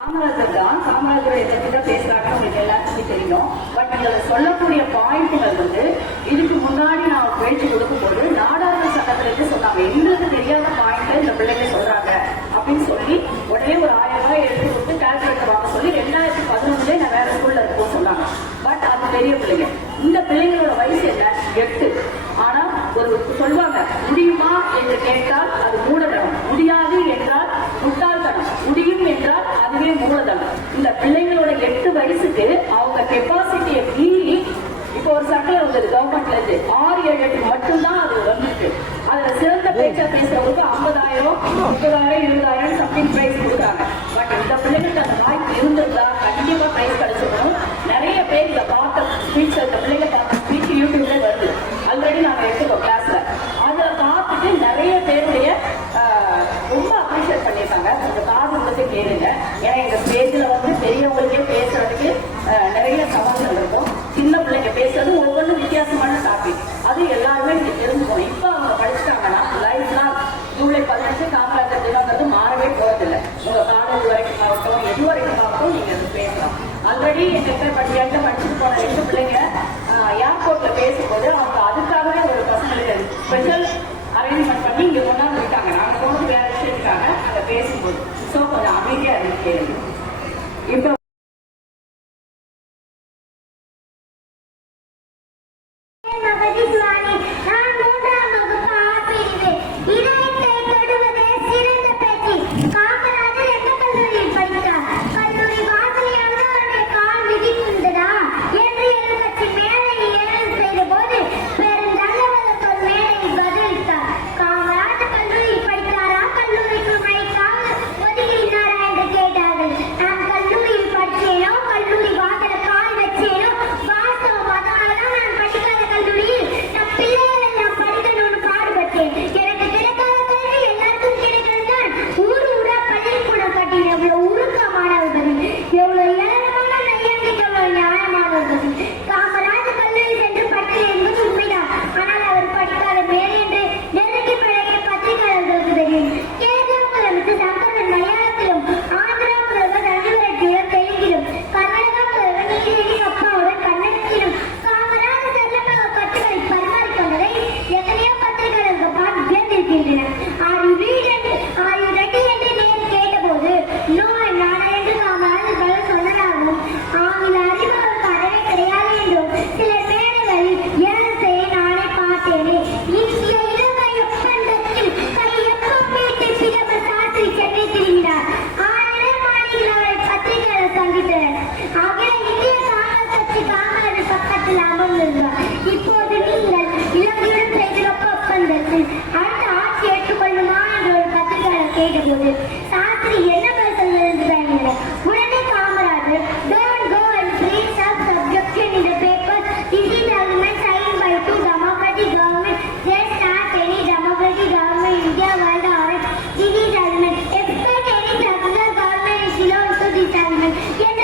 காமராஜர் தான் காமராஜரை பற்றி பேசுறாங்க உங்களுக்கு எல்லாத்துக்குமே தெரியும். பட் இதுல சொல்லக்கூடிய பாயிண்ட்கள் இதுக்கு முன்னாடி நான் பேச்சு கொடுக்கும் போது நாடாளுமன்ற சட்டத்திலிருந்து சொன்னாங்க, எங்களுக்கு தெரியாத பாயிண்ட் இந்த பிள்ளைங்க சொல்றாங்க அப்படின்னு சொல்லி உடனே ஒரு 1000 ரூபாய் எடுத்து கொடுத்து கால்குலேட்டர் வாங்க சொல்லி 2011 நான் வேற ஸ்கூல்ல இருக்கும் சொன்னாங்க. பட் அது பெரிய பிள்ளைங்க. இந்த பிள்ளைங்களோட வயசு என்ன? 8. ஆனா ஒரு சொல்லுவாங்க, முடியுமா என்று கேட்டால் அது மூலதனம், முடியாது என்றால் முட்டாள்தனம், முடியும் என்றால் அதுவே மூலதனம். இந்த பிள்ளைங்களோட 8 வயசுக்கு அவங்க கெப்பாசிட்டியை மீறி இப்போ ஒரு சட்டம் வந்தது கவர்மெண்ட்ல இருந்து 6, 7, 8 மட்டும்தான் அது வந்துருக்கு. அதுல சிறந்த பேச்சா பேசுறவங்களுக்கு 50,000, 30,000, 20,000 சம்திங் பிரைஸ் கொடுக்குறாங்க. பட் இந்த பிள்ளைங்களுக்கு அந்த வாய்ப்பு இருந்திருந்தா கண்டிப்பா பிரைஸ் கிடைச்சிடணும். நிறைய பேர் இதை பார்த்த ஸ்பீச், இந்த பிள்ளைங்க பார்த்த ஸ்பீச் யூடியூப்ல வருது. ஆல்ரெடி நாங்க எடுத்துக்கோம் கிளாஸ்ல. அதை பார்த்துட்டு நிறைய பேருடைய ரொம்ப அப்ரிஷியேட் பண்ணியிருக்காங்க. அந்த காது வந்து கேளுங்க. ஏன்னா எங்க ஸ்டேஜ்ல பெரியவங்களுக்கே பேசுறதுக்கு நிறைய சவால்கள் இருக்கும். சின்ன பிள்ளைங்க பேசுறது ஒவ்வொன்றும் வித்தியாசமான டாபிக். அது எல்லாருமே நீங்க தெரிஞ்சுக்கணும். இப்ப அவங்க படிச்சுட்டாங்கன்னா லைஃப் லாங் ஜூலை 18 காமராஜர் தினங்கிறது மாறவே போறதில்லை. உங்க காலேஜ் வரைக்கும் ஆகட்டும், எது வரைக்கும் ஆகட்டும் நீங்க அது பேசலாம். ஆல்ரெடி எங்கிட்ட படிச்சுட்டு போன 2 பிள்ளைங்க ஏர்போர்ட்ல பேசும்போது அவங்க அதுக்காகவே ஒரு பசங்களுக்கு ஸ்பெஷல் அரேஞ்ச்மெண்ட் பண்ணி இங்க கொண்டாந்து விட்டாங்க. நாங்க போனது வேற விஷயத்துக்காக அங்க பேசும்போது சோ கொஞ்சம் அமைதியா இருக்கு. இப்போ Yes.